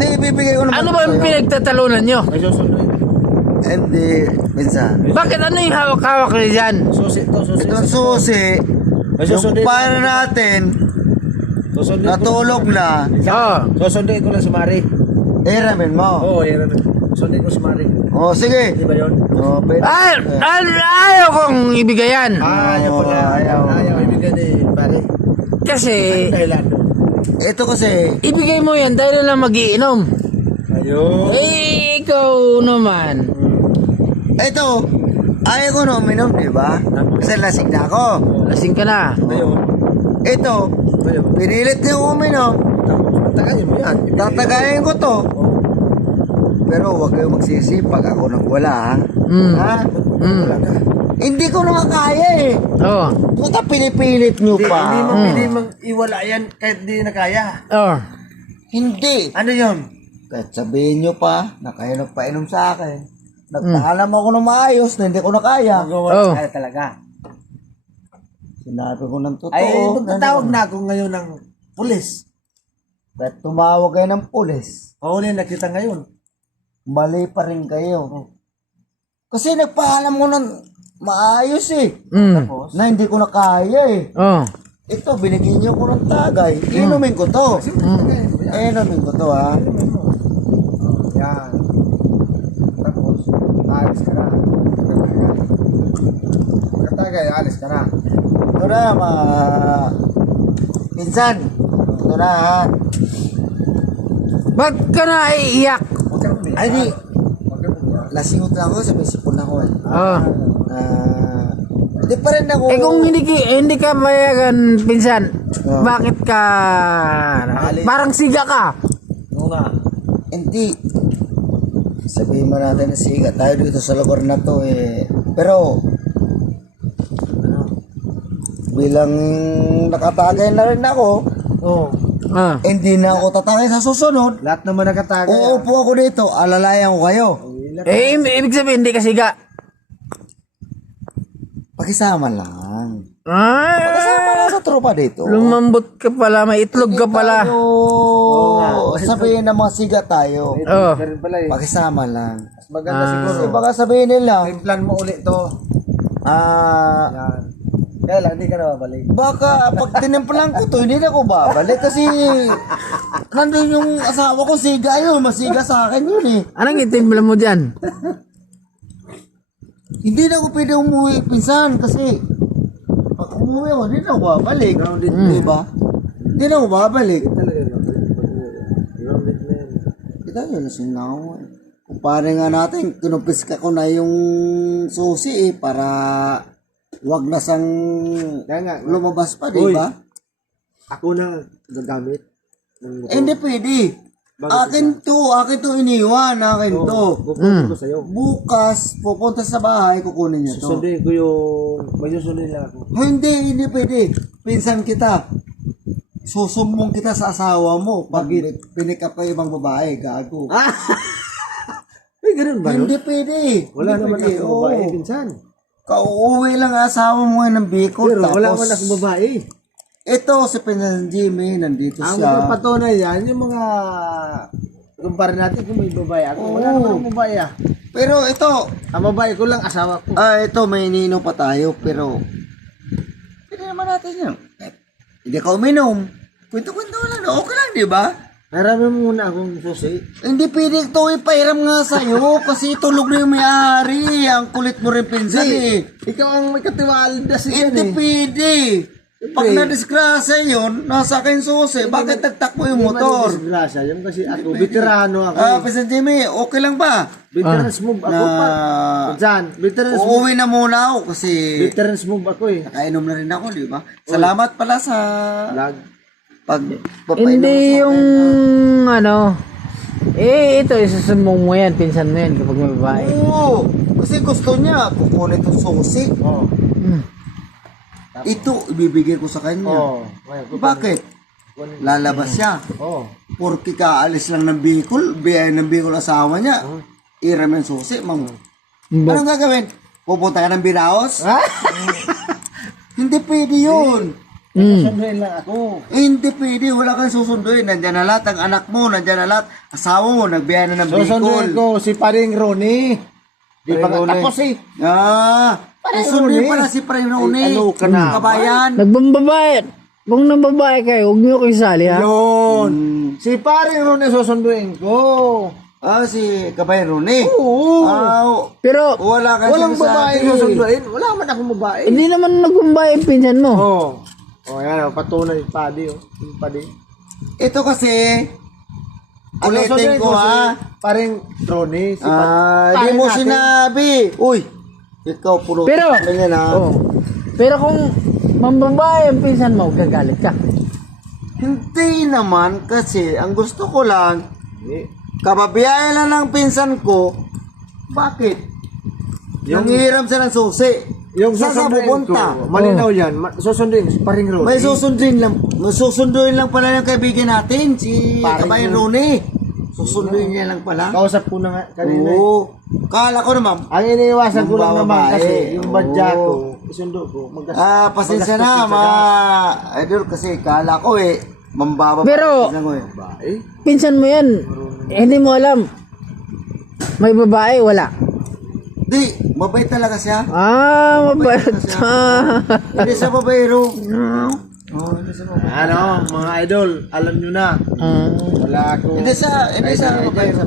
Hindi, ibibigay ko naman. Ano ba yung sa'yo. pinagtatalunan nyo? May susunod. Hindi, minsan. Bakit ano yung hawak-hawak nyo dyan? Susi to, susi. Itong susi, May yung susundin. para natin, Susundin ko. natulog na, Oo. Susundin ko lang si Mari. iramin mo. Oo, yan naman. Susundin ko si Mari. O, sige. Di ba yun? O, pwede. Ayaw kong ibigayan. Ayaw ko na. ayaw. Ayaw ibigay ni Mari. Kasi, Dahilan. Ito kasi, ibigay mo yan dahil lang magiinom. Ayun. Eh, ikaw naman. ito, ayaw ko na uminom, di ba? Kasi lasing na ako. Lasing ka na. Ayun. Ito, Ayun. pinilit niyo uminom. Tapos, tagayin mo yan. Tatagayin ko to. Pero huwag kayo magsisi pag ako nagwala, ha? Mm. Ha? Mm. Hindi ko naman kaya eh. Oo. Puta, pinipilit nyo Hindi, pa. hindi mo pwede mang iwala yan kahit di na kaya. Oo. Hindi. Ano yun? Kahit sabihin nyo pa na kayo nagpainom sa akin. Nagpaalam ako ng maayos na hindi ko na kaya. Magawa Oh. sa kaya talaga. Sinabi ko ng totoo. Ay, magtatawag na ako ngayon ng pulis. Kahit tumawag kayo ng pulis, Mahuli na kita ngayon. mali pa rin kayo. Kasi nagpaalam ko ng maayos eh. Mm. Na hindi ko na kaya eh. Oo. Ito, binigyan nyo ko ng tagay. Inumin ko to. Inumin ko to, ha. Yan. Tapos, alis ka na. Pagkatagay, alis ka na. Ito na, Pinsan. Ito na, ha. Ba't ka na iiyak? Huwag kang umiyak. Ay, di. Huwag kang umiyak. Lasingot lang ako, sabi sipon ako eh. Oo. Hindi pa rin ako. Eh kung hindi ka mayagan, pinsan, Oh. bakit ka parang siga ka? Oo nga. Hindi. Sabihin mo natin na siga tayo dito sa lugar na to eh. Pero, bilang nakatagay na rin ako, Oo. Ah. hindi na ako tatagay sa susunod. Lahat naman nakatagay. Uupo ako dito, alalayan ko kayo. Eh, ibig sabihin, hindi ka siga. Pakisama lang. Ah, Pakisama lang sa tropa dito. lumambot ka pala, may itlog ka pala. Tayo, sabihin na mga siga tayo. Oo. Ito rin pala eh. Pakisama lang. Mas maganda siguro. Kasi baka sabihin nila, Plan mo ulit to. Yan. Kaya lang, hindi ka na babalik. baka pag tinimplan ko to, hindi na ako babalik kasi nandun yung asawa ko, siga yun, masiga sa akin yun eh. Anong itimpla mo dyan? Hindi na ako pwede umuwi, pinsan, kasi pag umuwi ako, hindi na ako babalik. Di ba? Hindi na ako babalik. Talaga lang. Grounded na yan. Kita yun, lasing na ako eh. Kumpare nga natin, kinupiska ko na yung susi eh, para wag na sang Kaya nga, lumabas pa, di Uy. ba? ako na gagamit. ng Eh, hindi pwede. Akin to iniwan, akin to. Pupunta ko sa'yo. Bukas, pupunta sa bahay, kukunin niya to. Susundin ko yung... May susundin lang ako. Hindi pwede. Pinsan kita. Susumbong kita sa asawa mo pag pinik up pa ibang babae, gago. Ay, ganun ba yun? Hindi pwede. Wala Hindi naman pwede. akong babae, Oo. pinsan. Kauuwi lang ang asawa mo ngayon ng Bicol. Pero wala tapos, naman akong babae. ito si Pinsan Jimmy, nandito Ang siya. patunay yan, yung mga... Kumpara natin kung may babae ako. Wala Oo. naman akong babae ah. Pero ito, Ang babae ko lang, asawa ko. ito may nino pa tayo, pero pwede naman natin yun. Hindi ka uminom. Kwento-kwento lang, okay lang, di ba? Marami muna akong susi. Hindi pwede ito ipahiram nga sa'yo kasi tulog na yung may-ari. Ang kulit mo rin pinsan eh. Ikaw ang may katiwala si yan Hindi eh. pwede. Pag na-disgrasya yun, nasa akin susi. Bakit tagtakbo yung motor? Disgrasya, yung kasi ako, veterano ako. Pinsan Jimmy, okay lang ba? Veterans move ako pa. Diyan, veterans move. Uuwi na muna ako kasi Veterans move ako eh. nakainom na rin ako, di ba? Salamat pala sa Lag. pag papainom Hindi mo sa yung akin. ano, ito, isusumbong mo yan, pinsan mo yan kapag may babae. Oo, kasi gusto niya kukunin itong susi. Oo. Hmm. Ito, ibibigay ko sa kanya. Oo. Bakit? Lalabas siya. Oo. Porke kaalis lang ng Bicol, biyay ng Bicol asawa niya. Iram yung susi, mang. Anong gagawin? Pupunta ka ng Binaos? Hindi pwede yun. Susunduin lang ako. Hindi pwede, wala kang susunduin. Nandiyan na lahat ang anak mo, nandiyan na lahat. Asawa mo, nagbiyahe na ng Susunduin Bicol. ko si paring Ronnie. Di pa nga Paring Ronnie. tapos eh. Paring Susunduin Ronnie. pala si Paring Ronnie. Ay, ano ka na? Kabayan. Nagbambabae. Kung nababae kayo, huwag niyo kayo isali ha. Yun. Hmm. Si paring Ronnie susunduin ko. Si Kabayan Ronnie. Oo. Pero, Wala kang Walang babae sinasabi. susunduin. Wala man akong babae. hindi naman nagbambae yung pinsan mo. Oo. Oh, yan. Patunay yung padi. Yung padi. Ito kasi, ulitin ko ha. Paring Ronnie. Si Hindi mo sinabi. Uy, ikaw puro Pero, ganyan ha. oh, pero kung mambabae yung pinsan mo, gagalit ka. Hindi naman kasi, ang gusto ko lang, Hindi. kababiyahe lang ng pinsan ko, bakit? Nanghihiram siya ng susi. Yung Saan ka susunduin pupunta? ko, malinaw yan. Susunduin, si paring Ronnie. May susunduin lang pala yung kaibigan natin, si Paring Kabayan Ronnie. Susunduin niya lang pala. Kausap ko na nga kanina. Oo. Kala ko naman, Ang iniiwasan ko lang naman Mambababae. kasi yung badya ko, Oo. isundo ko. pasensya na, idol, kasi kala ko mambaba. Pero- pinsan ko eh. Babae? Pinsan mo yan, hindi mo alam. May babae, wala. Di, mabait talaga siya. Mabait. Hindi siya babayero. Hindi siya babayero. Ano, mga idol, alam nyo na. Wala ako. Hindi siya babayero.